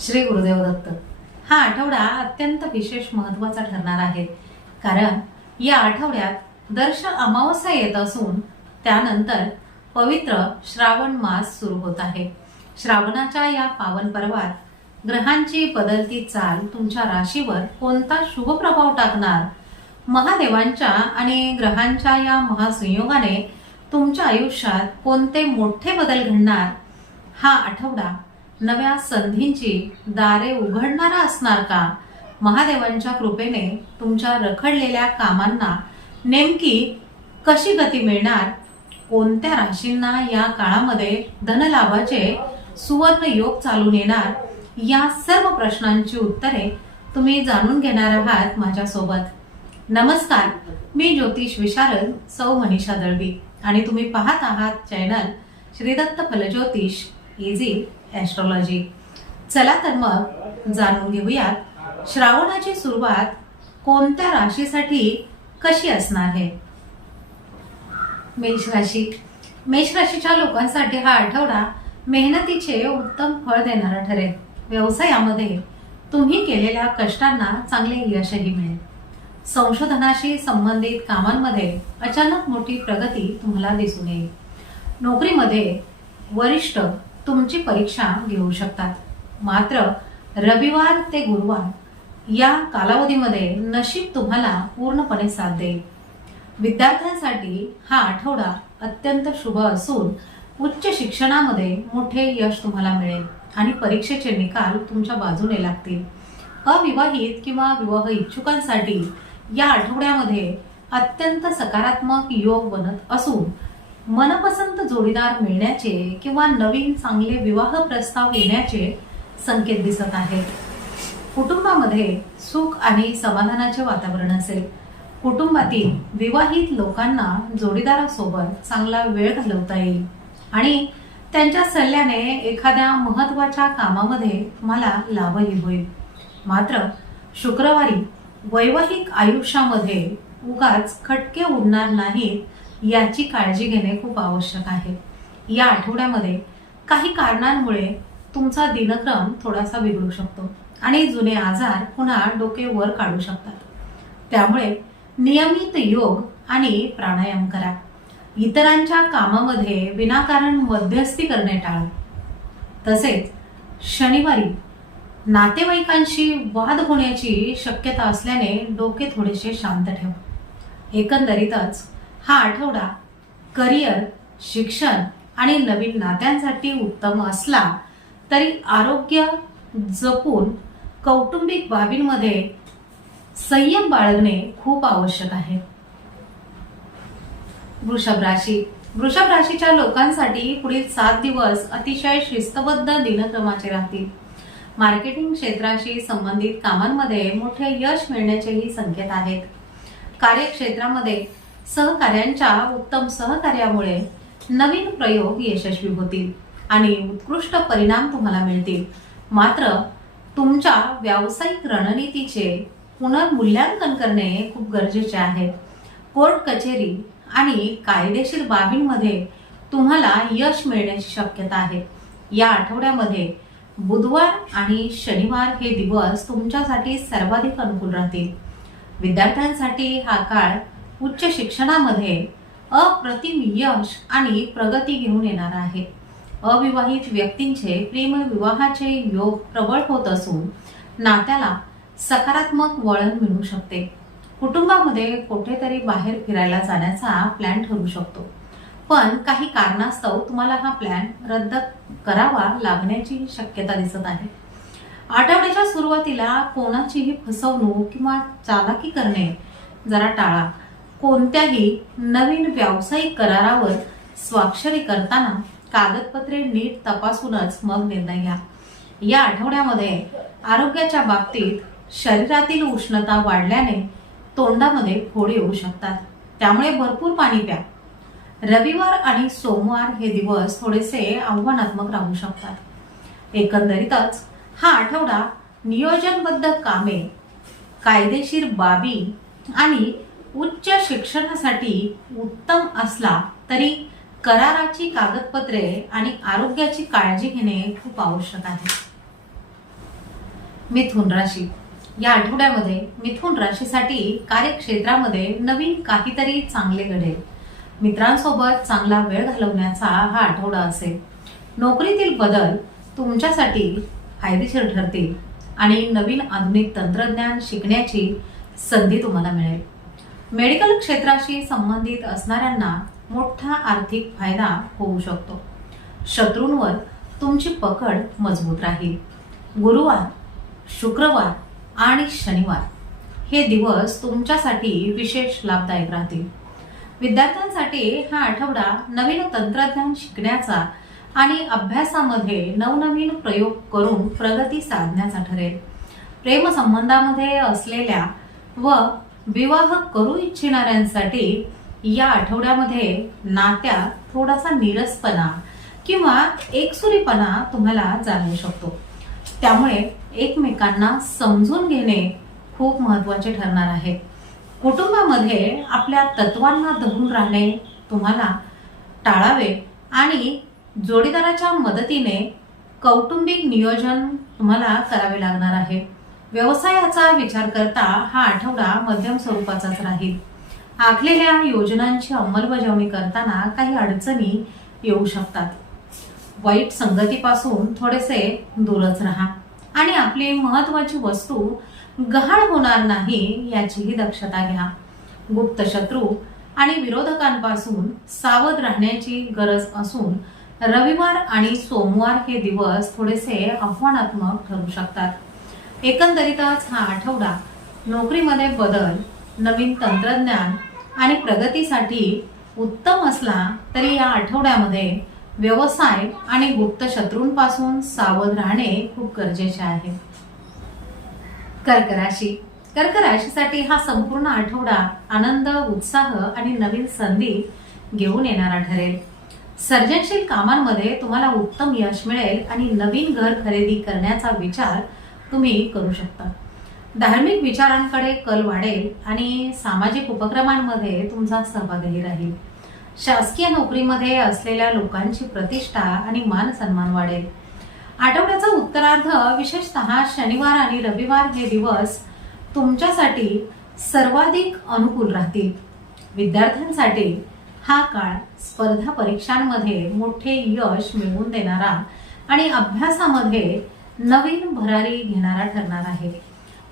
श्री गुरुदेव दत्त। हा आठवडा अत्यंत विशेष महत्त्वाचा ठरणार आहे, कारण या आठवड्यात दर्श अमावस्या येत असून त्यानंतर पवित्र श्रावण मास सुरू होत आहे। श्रावणाच्या या पावन पर्वात ग्रहांची बदलती चाल तुमच्या राशीवर कोणता शुभ प्रभाव टाकणार, महादेवांच्या आणि ग्रहांच्या या महासंयोगाने तुमच्या आयुष्यात कोणते मोठे बदल घडणार, हा आठवडा नव्या संधींची दारे उघडणारा असणार का? महादेवांच्या कृपेने तुमच्या रखडलेल्या कामांना नेमकी कशी गती मिळणार? कोणत्या राशींना या काळामध्ये धनलाभाचे सुवर्ण योग चालून येणार? या सर्व प्रश्नांची उत्तरे तुम्ही जाणून घेणार आहात माझ्या सोबत। नमस्कार, मी ज्योतिष विशारद सौ मनीषा दळवी आणि तुम्ही पाहत आहात चॅनल श्री दत्त फलज्योतिष इझी ॲस्ट्रोलॉजी। चला तर मग जाणून घेऊयात श्रावणाची सुरुवात कोणत्या राशीसाठी कशी असणार आहे। मेष राशी। मेष राशीच्या लोकांसाठी हा आठवडा मेहनतीचे उत्तम फळ देणारा ठरेल। व्यवसायामध्ये तुम्ही केलेल्या कष्टांना चांगले यशही मिळेल। संशोधनाशी संबंधित कामांमध्ये अचानक मोठी प्रगती तुम्हाला दिसून येईल। नोकरीमध्ये वरिष्ठ तुमची परीक्षा घेऊ शकतात, मात्र रविवार ते गुरुवार या कालावधीमध्ये नशीब तुम्हाला पूर्णपणे साथ देईल। विद्यार्थ्यांसाठी हा आठवडा अत्यंत शुभ असून उच्च शिक्षणामध्ये मोठे यश तुम्हाला मिळेल आणि परीक्षेचे निकाल तुमच्या बाजूने लागतील। अविवाहित किंवा विवाह इच्छुकांसाठी या आठवड्यामध्ये अत्यंत सकारात्मक योग बनत असून मनपसंत जोडीदार मिळण्याचे किंवा नवीन चांगले विवाह प्रस्ताव येण्याचे संकेत दिसत आहेत। कुटुंबामध्ये सुख आणि समाधानाचे वातावरण असेल। कुटुंबातील विवाहित लोकांना जोडीदारासोबत चांगला वेळ घालवता येईल आणि त्यांच्या सल्ल्याने एखाद्या महत्त्वाच्या कामामध्ये तुम्हाला लाभही होईल। मात्र शुक्रवारी वैवाहिक आयुष्यामध्ये उगाच खटके उडणार नाहीत याची काळजी घेणे खूप आवश्यक आहे। या आठवड्यामध्ये काही कारणांमुळे तुमचा दिनक्रम थोडासा बिघडू शकतो आणि जुने आजार पुन्हा डोके वर काढू शकतात। त्यामुळे नियमित योग आणि प्राणायाम करा। इतरांच्या कामामध्ये विनाकारण मध्यस्थी करणे टाळा। तसेच शनिवारी नातेवाईकांशी वाद होण्याची शक्यता असल्याने डोके थोडेसे शांत ठेवा। एकंदरीतच हा आठवडा करिअर, शिक्षण आणि नवीन नात्यांसाठी उत्तम असला तरी आरोग्य जपून कौटुंबिक बाबींमध्ये संयम बाळगणे खूप आवश्यक आहे। वृषभ राशी। वृषभ राशीच्या लोकांसाठी पुढील 7 दिवस अतिशय शिस्तबद्ध दिनक्रमाचे राहतील। मार्केटिंग क्षेत्राशी संबंधित कामांमध्ये मोठे यश मिळण्याचेही संकेत आहेत। कार्यक्षेत्रामध्ये सहकार्यांच्या उत्तम सहकार्यामुळे नवीन प्रयोग यशस्वी होतील आणि उत्कृष्ट परिणाम तुम्हाला मिळतील। मात्र तुमच्या व्यावसायिक रणनीतीचे पुनर्मूल्यांकन करणे खूप गरजेचे आहे। कोर्ट कचेरी आणि कायदेशीर बाबींमध्ये तुम्हाला यश मिळण्याची शक्यता आहे। या आठवड्यामध्ये बुधवार आणि शनिवार हे दिवस तुमच्यासाठी सर्वाधिक अनुकूल राहतील। विद्यार्थ्यांसाठी हा काळ उच्च शिक्षणामध्ये अप्रतिम यश आणि प्रगती घेऊन येणार आहे। अविवाहित व्यक्तींचे प्रेम विवाहाचे योग प्रबळ होत असून नात्याला सकारात्मक वळण मिळू शकते। कुटुंबामध्ये कुठेतरी बाहेर फिरायला जाण्याचा प्लॅन ठरू शकतो, पण काही कारणास्तव तुम्हाला हा प्लॅन रद्द करावा लागण्याची शक्यता दिसत आहे। आठवड्याच्या सुरुवातीला कोणाचीही फसवणूक किंवा चालाकी करणे जरा टाळा। कोणत्याही नवीन व्यावसायिक करारावर स्वाक्षरी करताना कागदपत्रे नीट तपासूनच मग निर्णय घ्या। या आठवड्यामध्ये आरोग्याच्या बाबतीत शरीरातील उष्णता वाढल्याने तोंडामध्ये फोड येऊ शकतात, त्यामुळे भरपूर पाणी प्या। रविवार आणि सोमवार हे दिवस थोडेसे आव्हानात्मक राहू शकतात। एकंदरीतच हा आठवडा नियोजनबद्ध कामे, कायदेशीर बाबी आणि उच्च शिक्षणासाठी उत्तम असला तरी कराराची कागदपत्रे आणि आरोग्याची काळजी घेणे खूप आवश्यक आहे। मिथुन राशी. या आठवड्यामध्ये मिथुन राशीसाठी कार्यक्षेत्रामध्ये नवीन काहीतरी चांगले घडेल. मित्रांसोबत चांगला वेळ घालवण्याचा हा आठवडा असेल. नोकरीतील बदल तुमच्यासाठी फायदेशीर ठरतील आणि नवीन आधुनिक तंत्रज्ञान शिकण्याची संधी तुम्हाला मिळेल. मेडिकल क्षेत्राशी संबंधित असणाऱ्यांना मोठा आर्थिक फायदा होऊ शकतो. शत्रूंवर तुमची पकड मजबूत राहील. गुरुवार, शुक्रवार आणि शनिवार हे दिवस तुमच्यासाठी विशेष लाभदायक राहतील. विद्यार्थ्यांसाठी हा आठवडा नवीन तंत्रज्ञान शिकण्याचा आणि अभ्यासामध्ये नवनवीन प्रयोग करून प्रगती साधण्याचा ठरेल. प्रेम संबंधामध्ये असलेल्या व विवाह करू इच्छिणाऱ्यांसाठी या आठवड्यामध्ये नात्यात थोडासा नीरसपणा किंवा एकसुरीपणा तुम्हाला जाणवू शकतो. त्यामुळे एकमेकांना समजून घेणे खूप महत्त्वाचे ठरणार आहे. कुटुंबामध्ये आपल्या तत्वांना धरून राहणे तुम्हाला टाळावे आणि जोडीदाराच्या मदतीने कौटुंबिक नियोजन तुम्हाला करावे लागणार आहे. व्यवसायाचा विचार करता हा आठवडा मध्यम स्वरूपाचाच राहील. आखलेल्या योजनांची अंमलबजावणी करताना काही अडचणी येऊ शकतात. वाईट संगतीपासून थोडेसे दूरच राहा आणि आपली महत्वाची वस्तू गहाळ होणार नाही याचीही दक्षता घ्या. गुप्त शत्रू आणि विरोधकांपासून सावध राहण्याची गरज असून रविवार आणि सोमवार हे दिवस थोडेसे आव्हानात्मक ठरू शकतात. एकंदरीतच हा आठवडा नोकरीमध्ये बदल, नवीन तंत्रज्ञान आणि प्रगतीसाठी उत्तम असला तरी या आठवड्यामध्ये व्यवसाय आणि गुप्त शत्रूंपासून सावध राहणे खूप गरजेचे आहे. कर्क राशी. कर्क राशीसाठी हा संपूर्ण आठवडा आनंद, उत्साह आणि नवीन संधी घेऊन येणारा ठरेल. सर्जनशील कामांमध्ये तुम्हाला उत्तम यश मिळेल आणि नवीन घर खरेदी करण्याचा विचार तुम्ही करू शकता. धार्मिक विचारांकडे कल वाढेल आणि सामाजिक उपक्रमांमध्ये तुमचा सहभागही राहील. शासकीय नोकरीमध्ये असलेल्या लोकांची प्रतिष्ठा आणि मान सन्मान वाढेल. आठवड्याचा उत्तरार्ध विशेषतः शनिवार आणि रविवार हे दिवस तुमच्यासाठी सर्वाधिक अनुकूल राहतील. विद्यार्थ्यांसाठी हा काळ स्पर्धा परीक्षांमध्ये मोठे यश मिळवून देणारा आणि अभ्यासामध्ये नवीन भरारी घेणारा ठरणार आहे.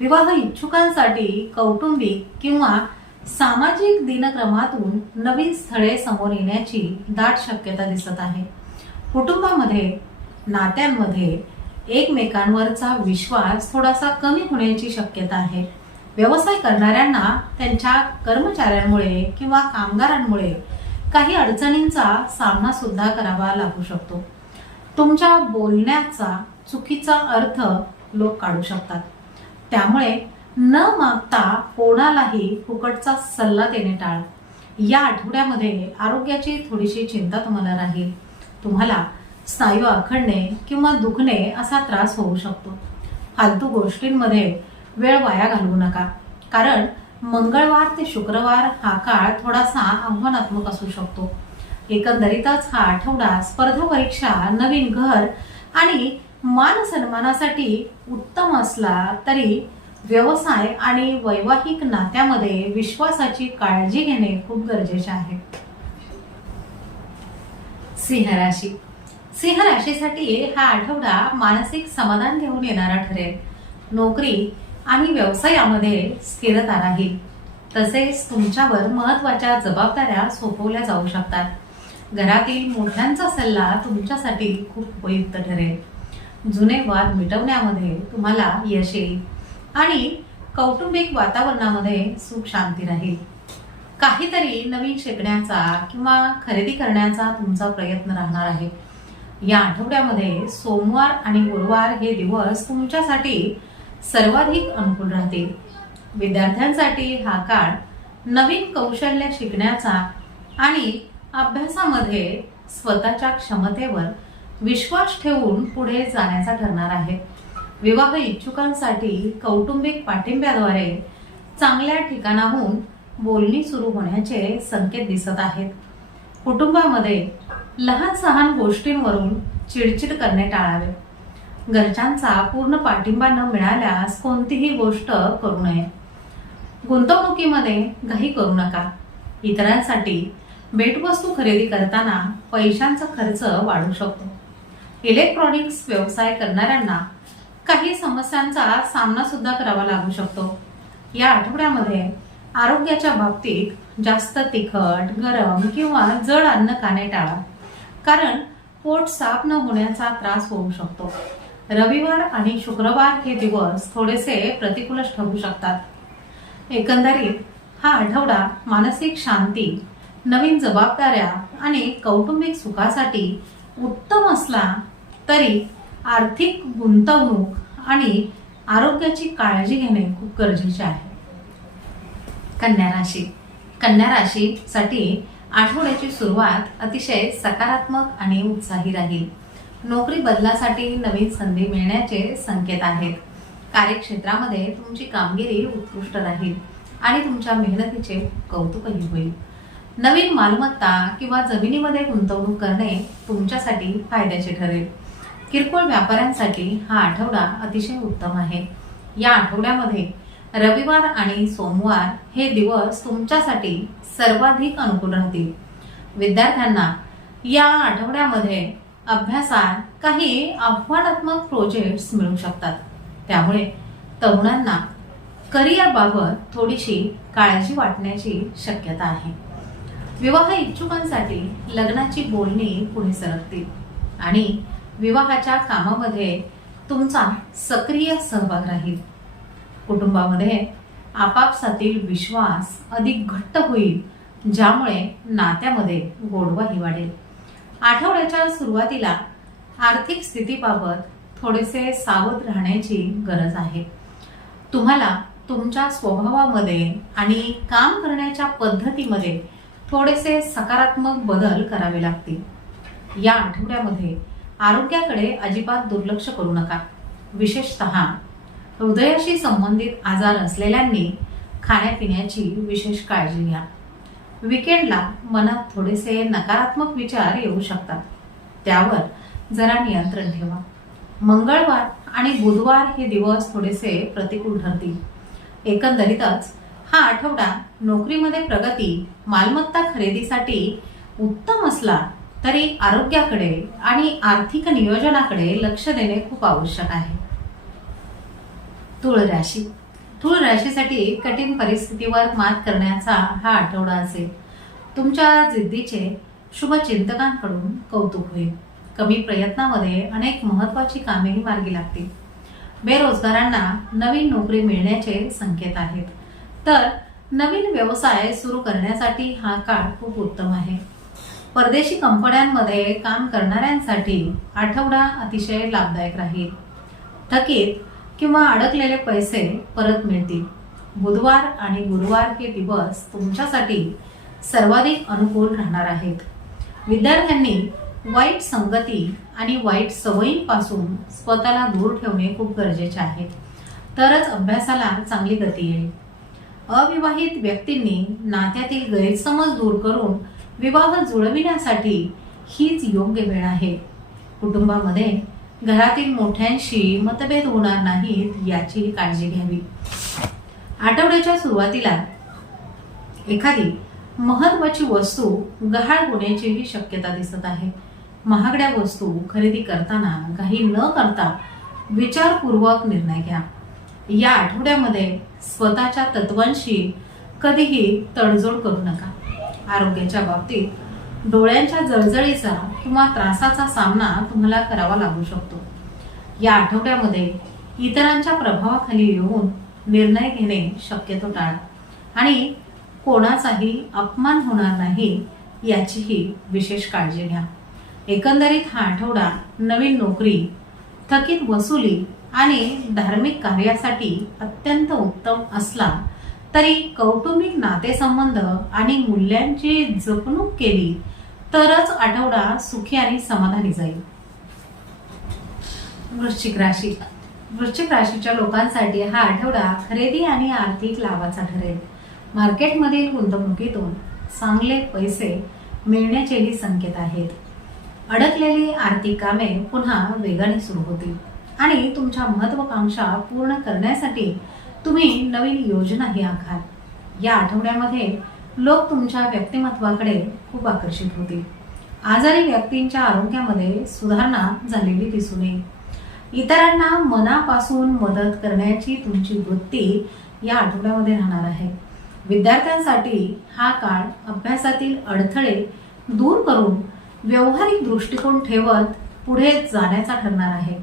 विवाह इच्छुकांसाठी कौटुंबिक किंवा सामाजिक दिनक्रमातून नवीन स्थळे समोर येण्याची दाट शक्यता दिसत आहे. कुटुंबामध्ये, नात्यांमध्ये एकमेकांवरचा विश्वास थोडासा कमी होण्याची शक्यता आहे. व्यवसाय करणाऱ्यांना त्यांच्या कर्मचाऱ्यांमुळे किंवा कामगारांमुळे काही अडचणींचा सामना सुद्धा करावा लागू शकतो. तुमच्या बोलण्याचा चुकीचा अर्थ लोक काढू शकतात. त्यामुळे न मागता कोणालाही फुकटचा सल्ला देणे टाळा. या आठवड्यामध्ये आरोग्याची थोडीशी चिंता तुम्हाला राहील. तुम्हाला स्नायू आखडणे किंवा दुखणे असा त्रास होऊ शकतो. फालतू गोष्टींमध्ये वेळ वाया घालवू नका, कारण मंगळवार ते शुक्रवार हा काळ थोडासा आव्हानात्मक असू शकतो. एकंदरीतच हा आठवडा स्पर्धा परीक्षा, नवीन घर आणि मान सन्मानासाठी उत्तम असला तरी व्यवसाय आणि वैवाहिक नात्यामध्ये विश्वासाची काळजी घेणे खूप गरजेचे आहे. सिंह राशी. सिंह राशीसाठी हा आठवडा मानसिक समाधान घेऊन येणारा ठरेल. नोकरी आणि व्यवसायामध्ये स्थिरता राहील. तसेच तुमच्यावर महत्वाच्या जबाबदाऱ्या सोपवल्या जाऊ शकतात. घरातील मोठ्यांचा सल्ला तुमच्यासाठी खूप उपयुक्त ठरेल. जुने वाद मिटवण्यामध्ये तुम्हाला यश येईल आणि कौटुंबिक वातावरणामध्ये सुख शांती राहील. काहीतरी नवीन शिकण्याचा किंवा खरेदी करण्याचा तुमचा प्रयत्न राहणार आहे. या आठवड्यामध्ये सोमवार आणि गुरुवार हे दिवस तुमच्यासाठी सर्वाधिक अनुकूल राहतील. विद्यार्थ्यांसाठी हा काळ नवीन कौशल्य शिकण्याचा आणि अभ्यासामध्ये स्वतःच्या क्षमतेवर विश्वास ठेवून पुढे जाण्याचा ठरणार आहे. विवाह इच्छुकांसाठी कौटुंबिक पाठिंब्याद्वारे चांगल्या ठिकाणाहून बोलणी सुरू होण्याचे संकेत दिसत आहेत. कुटुंबामध्ये लहान सहान गोष्टींवरून चिडचिड करणे टाळावे. घरच्यांचा पूर्ण पाठिंबा न मिळाल्यास कोणतीही गोष्ट करू नये. गुंतवणुकीमध्ये घाई करू नका. इतरांसाठी भेटवस्तू खरेदी करताना पैशांचा खर्च वाढू शकतो. इलेक्ट्रॉनिक्स व्यवसाय करणाऱ्यांना काही समस्यांचा सामना सुद्धा करावा लागू शकतो. या आठवड्यामध्ये आरोग्याच्या बाबतीत जास्त तिखट, गरम किंवा जड अन्न खाणे टाळा, कारण पोट साफ न होण्याचा त्रास होऊ शकतो. रविवार आणि शुक्रवार हे दिवस थोडेसे प्रतिकूलच ठरू शकतात. एकंदरीत हा आठवडा मानसिक शांती, नवीन जबाबदाऱ्या आणि कौटुंबिक सुखासाठी उत्तम असला तरी आर्थिक गुंतवणूक आणि आरोग्याची काळजी घेणे खूप गरजेचे आहे. कन्या राशीसाठी आठवड्याची सुरुवात अतिशय सकारात्मक आणि उत्साही राहील. नोकरी बदलासाठी नवीन संधी मिळण्याचे संकेत आहेत. कार्यक्षेत्रामध्ये तुमची कामगिरी उत्कृष्ट राहील आणि तुमच्या मेहनतीचे कौतुकही होईल. नवीन मालमत्ता किंवा जमिनीमध्ये गुंतवणूक करणे तुमच्यासाठी फायद्याचे ठरेल. किरकोळ व्यापाऱ्यांसाठी हा आठवडा अतिशय उत्तम आहे. या आठवड्यामध्ये रविवार आणि सोमवार हे दिवस तुमच्यासाठी सर्वाधिक अनुकूल राहतील. विद्यार्थ्यांना या आठवड्यामध्ये अभ्यासात काही आव्हानात्मक प्रोजेक्ट्स मिळू शकतात. त्यामुळे तरुणांना करिअर बाबत थोडीशी काळजी वाटण्याची शक्यता आहे. विवाह इच्छुकांसाठी लग्नाची बोलणी पुढे सरकतील आणि विवाहाच्या कामामध्ये तुमचा सक्रिय सहभाग राहील. कुटुंबामध्ये आपापसातील विश्वास अधिक घट्ट होईल, ज्यामुळे नात्यामध्ये गोडवाही वाढेल. आठवड्याच्या सुरुवातीला आर्थिक स्थितीबाबत थोडेसे सावध राहण्याची गरज आहे. तुम्हाला तुमच्या स्वभावामध्ये आणि काम करण्याच्या पद्धतीमध्ये थोडेसे सकारात्मक बदल करावे लागतील. या आठवड्यामध्ये आरोग्याकडे अजिबात दुर्लक्ष करू नका. विशेषतः हृदयाशी संबंधित आजार असलेल्यांनी खाण्यापिण्याची विशेष काळजी घ्या. विकेंडला मनात थोडेसे नकारात्मक विचार येऊ शकतात, त्यावर जरा नियंत्रण ठेवा. मंगळवार आणि बुधवार हे दिवस थोडेसे प्रतिकूल ठरतील. एकंदरीतच हा आठवडा नोकरीमध्ये प्रगती, मालमत्ता खरेदीसाठी उत्तम असला तरी आरोग्याकडे आणि आर्थिक नियोजनाकडे लक्ष देणे खूप आवश्यक आहे. तुळ राशीसाठी कठीण परिस्थितीवर मात करण्याचा हा आठवडा असेल. तुमच्या जिद्दीचे शुभचिंतकांकडून कौतुक होईल. कमी प्रयत्नामध्ये अनेक महत्वाची कामेही मार्गी लागतील. बेरोजगारांना नवीन नोकरी मिळण्याचे संकेत आहेत, तर नवीन व्यवसाय सुरू करण्यासाठी हा काळ खूप उत्तम आहे. परदेशी कंपन्यांमध्ये काम करणाऱ्यांसाठी आठवडा अतिशय लाभदायक राहील. थकीत किंवा अडकलेले पैसे परत मिळतील. बुधवार आणि गुरुवार हे दिवस तुमच्यासाठी सर्वाधिक अनुकूल राहणार आहेत. विद्यार्थ्यांनी वाईट संगती आणि वाईट सवयींपासून स्वतःला दूर ठेवणे खूप गरजेचे आहे, तरच अभ्यासाला चांगली गती येईल. अविवाहित व्यक्तींनी नात्यातील गैरसमज दूर करून विवाह जुळविण्यासाठी हीच योग्य वेळ आहे. कुटुंबामध्ये घरातील मोठ्यांशी मतभेद होणार नाहीत याची काळजी घ्यावी. आठवड्याच्या सुरुवातीला एखादी महत्वाची वस्तू गहाळ होण्याचीही शक्यता दिसत आहे. महागड्या वस्तू खरेदी करताना घाई न करता विचारपूर्वक निर्णय घ्या. या आठवड्यामध्ये स्वतःच्या तत्वांशी कधीही तडजोड करू नका. आरोग्याच्या बाबतीत डोळ्यांच्या जळजळीचा किंवा त्रासाचा सामना तुम्हाला करावा लागू शकतो. या आठवड्यामध्ये इतरांच्या प्रभावाखाली येऊन निर्णय घेणे शक्यतो टाळा आणि कोणाचाही अपमान होणार नाही याचीही विशेष काळजी घ्या. एकंदरीत हा आठवडा नवीन नोकरी, थकीत वसुली आणि धार्मिक कार्यासाठी अत्यंत उत्तम असला तरी कौटुंबिक नातेसंबंध आणि मूल्यांची जपणूक केली तरच आठवडा सुखी आणि समाधानी जाईल. वृश्चिक राशीच्या लोकांसाठी हा आठवडा खरेदी आणि आर्थिक लाभाचा ठरेल. मार्केटमधील गुंतवणुकीतून चांगले पैसे मिळण्याचेही संकेत आहेत. अडकलेली आर्थिक कामे पुन्हा वेगाने सुरू होतील. आणि तुमच्या महत्वाकांक्षा पूर्ण करण्यासाठी तुम्ही नवीन योजनाही आखाल. या आठवड्यामध्ये लोक तुमच्या व्यक्तिमत्वाकडे खूप आकर्षित होतील. आजारी व्यक्तींच्या आरोग्यामध्ये सुधारणा झालेली दिसून येईल. इतरांना मनापासून मदत करण्याची तुमची वृत्ती या आठवड्यामध्ये राहणार आहे. विद्यार्थ्यांसाठी हा काळ अभ्यासातील अडथळे दूर करून व्यावहारिक दृष्टिकोन ठेवत पुढे जाण्याचा ठरणार आहे.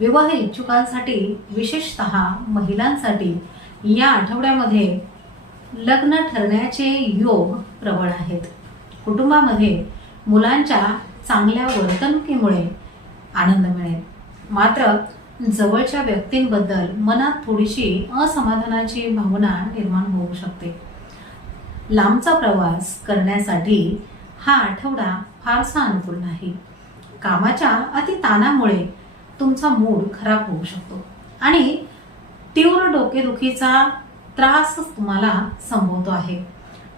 विवाह इच्छुकांसाठी, विशेषतः महिलांसाठी या आठवड्यामध्ये लग्न ठरण्याचे योग प्रबळ आहेत. कुटुंबामध्ये मुलांच्या चांगल्या वर्तणुकीमुळे आनंद मिळेल. मात्र जवळच्या व्यक्तींबद्दल मनात थोडीशी असमाधानाची भावना निर्माण होऊ शकते. लांबचा प्रवास करण्यासाठी हा आठवडा फारसा अनुकूल नाही. कामाच्या अति ताणामुळे तुमचा मूड खराब होऊ शकतो आणि तीव्र डोकेदुखीचा त्रास तुम्हाला संभवतो आहे.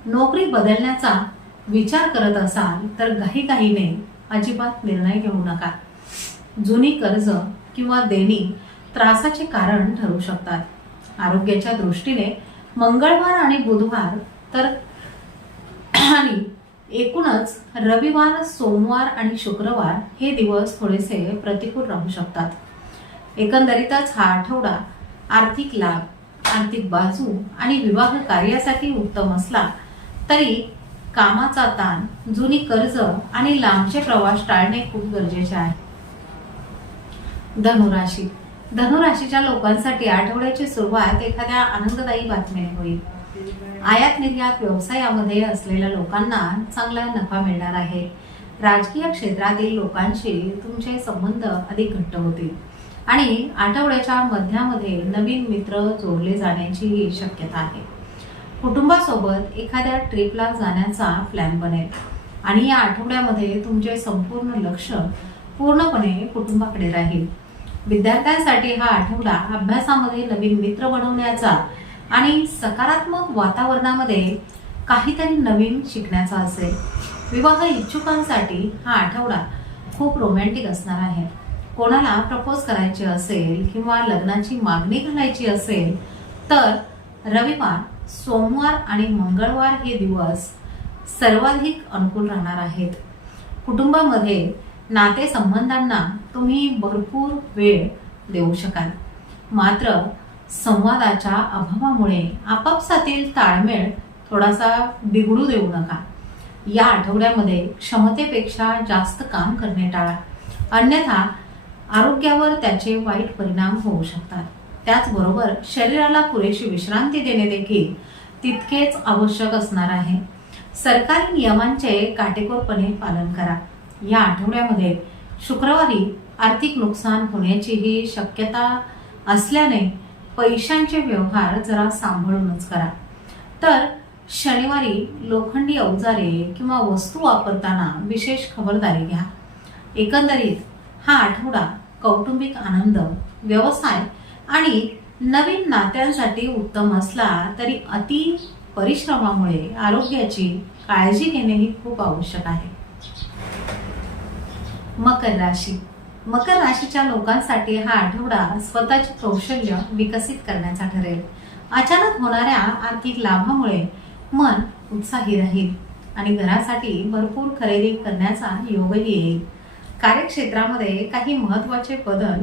नोकरी बदलण्याचा विचार करत असाल तर घाईघाईने अजिबात निर्णय घेऊ नका. जुनी कर्ज किंवा देणी त्रासाचे कारण ठरू शकतात. आरोग्याच्या दृष्टीने मंगळवार आणि बुधवार तर आणि एकूणच रविवार, सोमवार आणि शुक्रवार हे दिवस थोडेसे प्रतिकूल राहू शकतात. एकंदरीतच हा आठवडा आर्थिक लाभ, आर्थिक बाजू आणि विवाह कार्यासाठी उत्तम असला तरी कामाचा ताण, जुनी कर्ज आणि लांबचे प्रवास टाळणे खूप गरजेचे आहे. धनुराशी. धनुराशीच्या लोकांसाठी आठवड्याची सुरुवात एखाद्या आनंददायी बातमीने होईल. आयात निर्यात व्यवसायामध्ये असलेल्या लोकांना चांगला नफा मिळणार आहे. राजकीय क्षेत्रातील लोकांशी तुमचे संबंध अधिक घट्ट होतील आणि आठवड्याच्या मध्यामध्ये नवीन मित्र जोडले जाण्याची शक्यता आहे. कुटुंबासोबत एखाद्या ट्रिपला जाण्याचा प्लॅन बनेल आणि या आठवड्यामध्ये तुमचे संपूर्ण लक्ष पूर्णपणे कुटुंबाकडे राहील. विद्यार्थ्यांसाठी हा आठवडा अभ्यासामध्ये नवीन मित्र बनवण्याचा आणि सकारात्मक वातावरणामध्ये काहीतरी नवीन शिकण्याचा असेल. विवाह इच्छुकांसाठी हा आठवडा खूप रोमॅन्टिक असणार आहे. कोणाला प्रपोज करायचे असेल किंवा लग्नाची मागणी घालायची असेल तर रविवार, सोमवार आणि मंगळवार हे दिवस सर्वाधिक अनुकूल राहणार आहेत. कुटुंबामध्ये नातेसंबंधांना तुम्ही भरपूर वेळ देऊ शकाल. मात्र संवादाच्या अभावामुळे आपापसातील ताळमेळ थोडासा बिघडू देऊ नका. या आठवड्यामध्ये क्षमतेपेक्षा जास्त काम करणे टाळा, अन्यथा आरोग्यावर त्याचे वाईट परिणाम होऊ शकतात. त्याचबरोबर शरीराला पुरेशी विश्रांती देणे देखील तितकेच आवश्यक असणार आहे. सरकारी नियमांचे काटेकोरपणे पालन करा. या आठवड्यामध्ये शुक्रवारी आर्थिक नुकसान होण्याचीही शक्यता असल्याने पैशांचे व्यवहार जरा सांभाळूनच करा. तर शनिवारी लोखंडी अवजारे किंवा वस्तू वापरताना विशेष खबरदारी घ्या. एकंदरीत हा आठवडा कौटुंबिक आनंद, व्यवसाय आणि नवीन नात्यांसाठी उत्तम असला तरी अति परिश्रमामुळे आरोग्याची काळजी घेणेही खूप आवश्यक आहे. मकर राशी. मकर राशीच्या लोकांसाठी हा आठवडा स्वतःचे कौशल्य विकसित करण्याचा ठरेल. अचानक होणाऱ्या आर्थिक लाभामुळे मन उत्साही राहील आणि घरासाठी भरपूर खरेदी करण्याचा योगही येईल. कार्यक्षेत्रामध्ये काही महत्त्वाचे बदल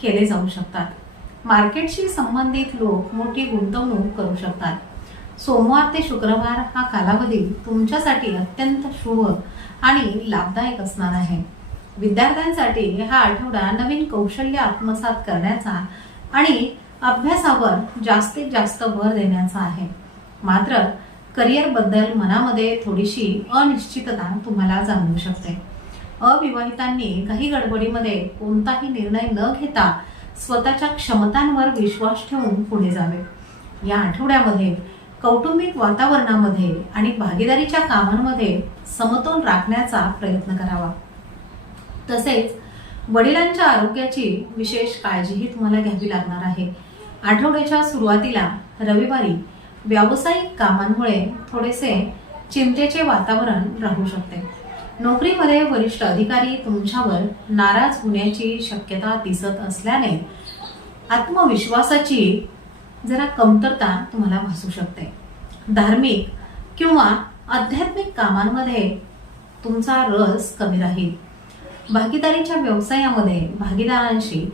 केले जाऊ शकतात. मार्केटशी संबंधित लोक मोठी गुंतवणूक करू शकतात. सोमवार ते शुक्रवार हा कालावधी तुमच्यासाठी अत्यंत शुभ आणि लाभदायक असणार आहे. विद्यार्थ्यांसाठी हा आठवडा नवीन कौशल्य आत्मसात करण्याचा आणि अभ्यासावर जास्तीत जास्त भर देण्याचा आहे. मात्र करिअर बद्दल मनामध्ये थोडीशी अनिश्चितता तुम्हाला जाणवू शकते. अविवाहितांनी काही गडबडीमध्ये कोणताही निर्णय न घेता स्वतःच्या क्षमतांवर विश्वास ठेवून पुढे जावे. या आठवड्यामध्ये कौटुंबिक वातावरणामध्ये आणि भागीदारीच्या कामांमध्ये समतोल राखण्याचा प्रयत्न करावा. तसेच वडिलांच्या आरोग्याची विशेष काळजीही तुम्हाला घ्यावी लागणार आहे. आठवड्याच्या सुरुवातीला रविवारी व्यावसायिक कामांमुळे थोडेसे चिंतेचे वातावरण राहू शकते. नोकरीमध्ये वरिष्ठ अधिकारी तुमच्यावर नाराज होण्याची शक्यता दिसत असल्याने आत्मविश्वासाची जरा कमतरता तुम्हाला भासू शकते. धार्मिक किंवा आध्यात्मिक कामांमध्ये तुमचा रस कमी राहील. भागीदारीच्या व्यवसायामध्ये भागीदारांशी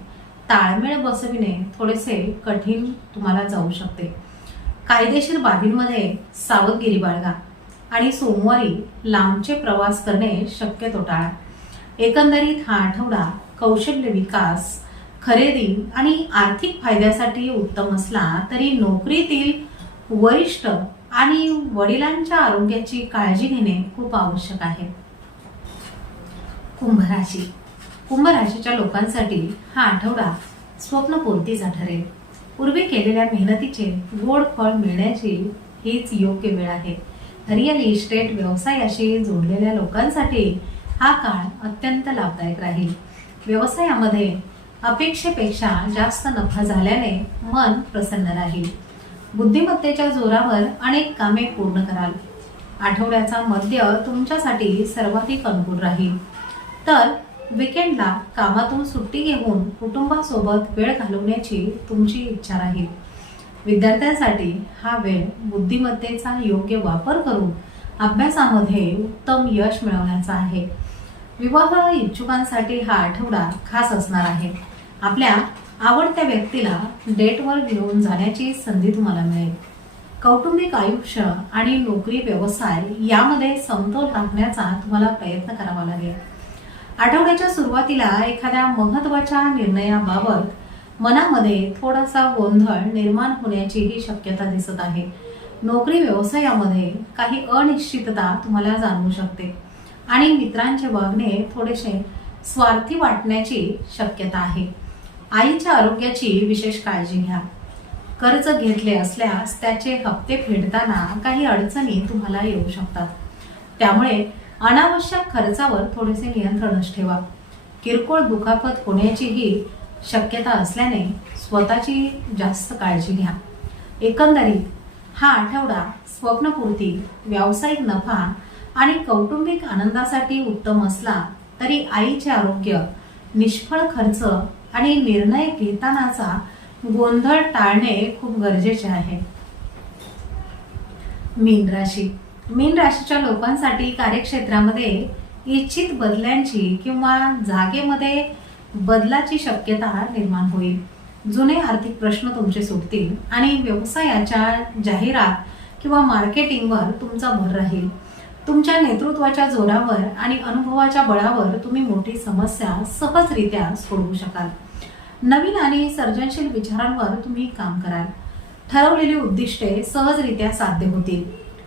ताळमेळ बसविणे थोडेसे कठीण तुम्हाला जाऊ शकते. कायदेशीर बाबींमध्ये सावधगिरी बाळगा आणि सोमवारी लांबचे प्रवास करणे शक्यतो टाळा. एकंदरीत हा आठवडा कौशल्य विकास, खरेदी आणि आर्थिक फायद्यासाठी उत्तम असला तरी नोकरीतील वरिष्ठ आणि वडिलांच्या आरोग्याची काळजी घेणे खूप आवश्यक आहे. कुंभ राशी. कुंभ राशीच्या लोकांसाठी हा आठवडा स्वप्नपूर्तीचा ठरेल. पूर्वी केलेल्या मेहनतीचे गोड फळ मिळण्याची हीच योग्य वेळ आहे. रिअल इस्टेट व्यवसायाशी जोडलेल्या लोकांसाठी हा काळ अत्यंत लाभदायक राहील. व्यवसायामध्ये अपेक्षेपेक्षा जास्त नफा झाल्याने मन प्रसन्न राहील. बुद्धिमत्तेच्या जोरावर अनेक कामे पूर्ण कराल. आठवड्याचा मध्य तुमच्यासाठी सर्वाधिक अनुकूल राहील. तर वीकेंडला कामातून सुट्टी घेऊन कुटुंबासोबत वेळ घालवण्याची तुमची इच्छा राहील. विद्यार्थ्यांसाठी हा वेळ बुद्धिमत्तेचा योग्य वापर करून अभ्यासामध्ये उत्तम यश मिळवण्याचा आहे. विवाह इच्छुकांसाठी हा आठवडा खास असणार आहे. आपल्या आवडत्या व्यक्तीला डेटवर घेऊन जाण्याची संधी तुम्हाला मिळेल. कौटुंबिक आयुष्य आणि नोकरी व्यवसाय यामध्ये समतोल राखण्याचा तुम्हाला प्रयत्न करावा लागेल. आठवड्याच्या सुरुवातीला एखाद्या महत्त्वाच्या निर्णयाबाबत मनामध्ये थोडासा गोंधळ निर्माण होण्याचीही शक्यता दिसत आहे. नोकरी व्यवसायामध्ये काही अनिश्चितता तुम्हाला जाणवू शकते आणि मित्रांचे वागणे थोडेसे स्वार्थी वाटण्याची शक्यता आहे. आईच्या आरोग्याची विशेष काळजी घ्या. कर्ज घेतले असल्यास त्याचे हप्ते फेडताना काही अडचणी तुम्हाला येऊ शकतात. त्यामुळे अनावश्यक खर्चावर थोडेसे नियंत्रणच ठेवा. किरकोळ दुखापत होण्याचीही शक्यता असल्याने स्वतःची जास्त काळजी घ्या. एकंदरीत हा आठवडा स्वप्नपूर्ती, व्यावसायिक नफा आणि कौटुंबिक आनंदासाठी उत्तम असला तरी आईचे आरोग्य, निष्फळ खर्च आणि निर्णय घेतानाचा गोंधळ टाळणे खूप गरजेचे आहे. मीन राशी. मीन राशीच्या लोकांसाठी कार्यक्षेत्रामध्ये इच्छित बदल्यांची किंवा जागेमध्ये बदलाची शक्यता निर्माण होईल. जुने आर्थिक प्रश्न तुमचे सुटतील आणि व्यवसायाच्या जाहिरात किंवा मार्केटिंगवर तुमचा भर राहील. तुमच्या नेतृत्वाच्या जोरावर आणि अनुभवाच्या बळावर तुम्ही मोठी समस्या सहजरित्या सोडवू शकाल. नवीन आणि सर्जनशील विचारांवर तुम्ही काम कराल. ठरवलेली उद्दिष्टे सहजरित्या साध्य होतील.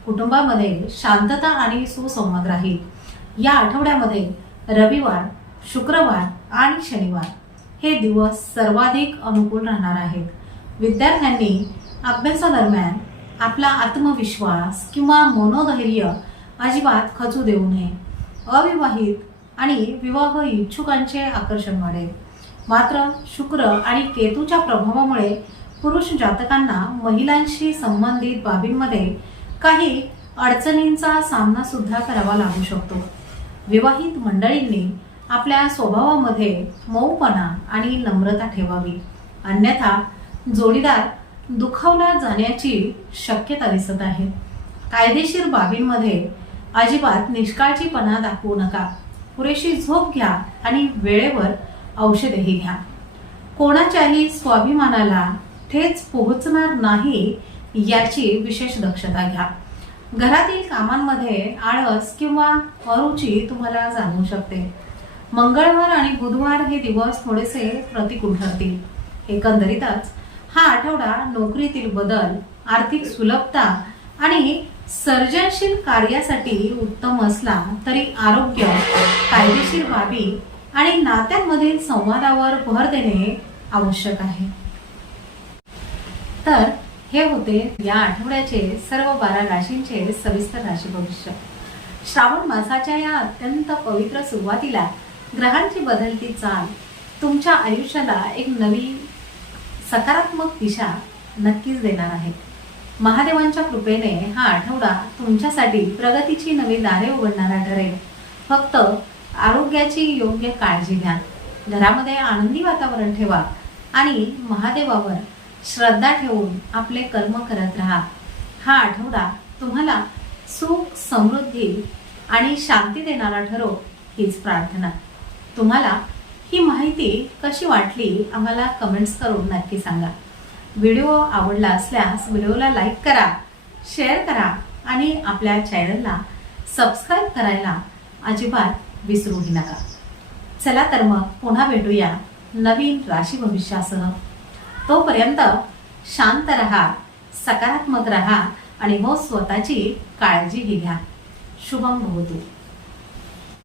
कुटुंबामध्ये शांतता आणि सुसंवाद राहील. या आठवड्यामध्ये रविवार, शुक्रवार आणि शनिवार हे दिवस सर्वाधिक अनुकूल राहणार आहेत. विद्यार्थ्यांनी अभ्यासादरम्यान आपला आत्मविश्वास किंवा मनोधैर्य अजिबात खचू देऊ नये. अविवाहित आणि विवाह इच्छुकांचे आकर्षण वाढेल. मात्र शुक्र आणि केतूच्या प्रभावामुळे पुरुष जातकांना महिलांशी संबंधित बाबींमध्ये काही अडचणींचा सामना सुद्धा करावा लागू शकतो. विवाहित मंडळींनी आपल्या स्वभावामध्ये मऊपणा आणि नम्रता ठेवावी, अन्यथा जोडीदार दुखावला जाण्याची शक्यता दिसत आहे. कायदेशीर बाबींमध्ये अजिबात निष्काळजीपणा दाखवू नका. पुरेशी झोप घ्या आणि वेळेवर औषधेही घ्या. कोणाच्याही स्वाभिमानाला ठेच पोहोचणार नाही याची विशेष दक्षता घ्या. घरातील कामांमध्ये आळस किंवा अरुची तुम्हाला जाणवू शकते. मंगळवार आणि बुधवार हे दिवस थोडेसे प्रतिकूल ठरतील. एकंदरीतच हा आठवडा नोकरीतील बदल, आर्थिक सुलभता आणि सर्जनशील कार्यासाठी उत्तम असला तरी आरोग्य, कायदेशीर बाबी आणि नात्यांमधील संवादावर भर देणे आवश्यक आहे. तर हे होते या आठवड्याचे सर्व 12 राशींचे सविस्तर राशी भविष्य. श्रावण मासाच्या या अत्यंत पवित्र सुरुवातीला ग्रहांची बदलती चाल तुमच्या आयुष्याला एक नवी सकारात्मक दिशा नक्कीच देणार आहे. महादेवांच्या कृपेने हा आठवडा तुमच्यासाठी प्रगतीची नवी दारे उघडणारा ठरेल. फक्त आरोग्याची योग्य काळजी घ्या, घरामध्ये आनंदी वातावरण ठेवा आणि महादेवावर श्रद्धा ठेवून आपले कर्म करत राहा. हा आठवडा तुम्हाला सुख, समृद्धी आणि शांती देणारा ठरो, हीच प्रार्थना. तुम्हाला ही माहिती कशी वाटली आम्हाला कमेंट्स करून नक्की सांगा. व्हिडिओ आवडला असल्यास व्हिडिओला लाईक करा, शेअर करा आणि आपल्या चॅनलला सबस्क्राईब करायला अजिबात विसरूही नका. चला तर मग पुन्हा भेटूया नवीन राशी भविष्यासह. तोपर्यंत शांत रहा, सकारात्मक रहा आणि हो स्वतःची काळजीही घ्या. शुभम भवतु.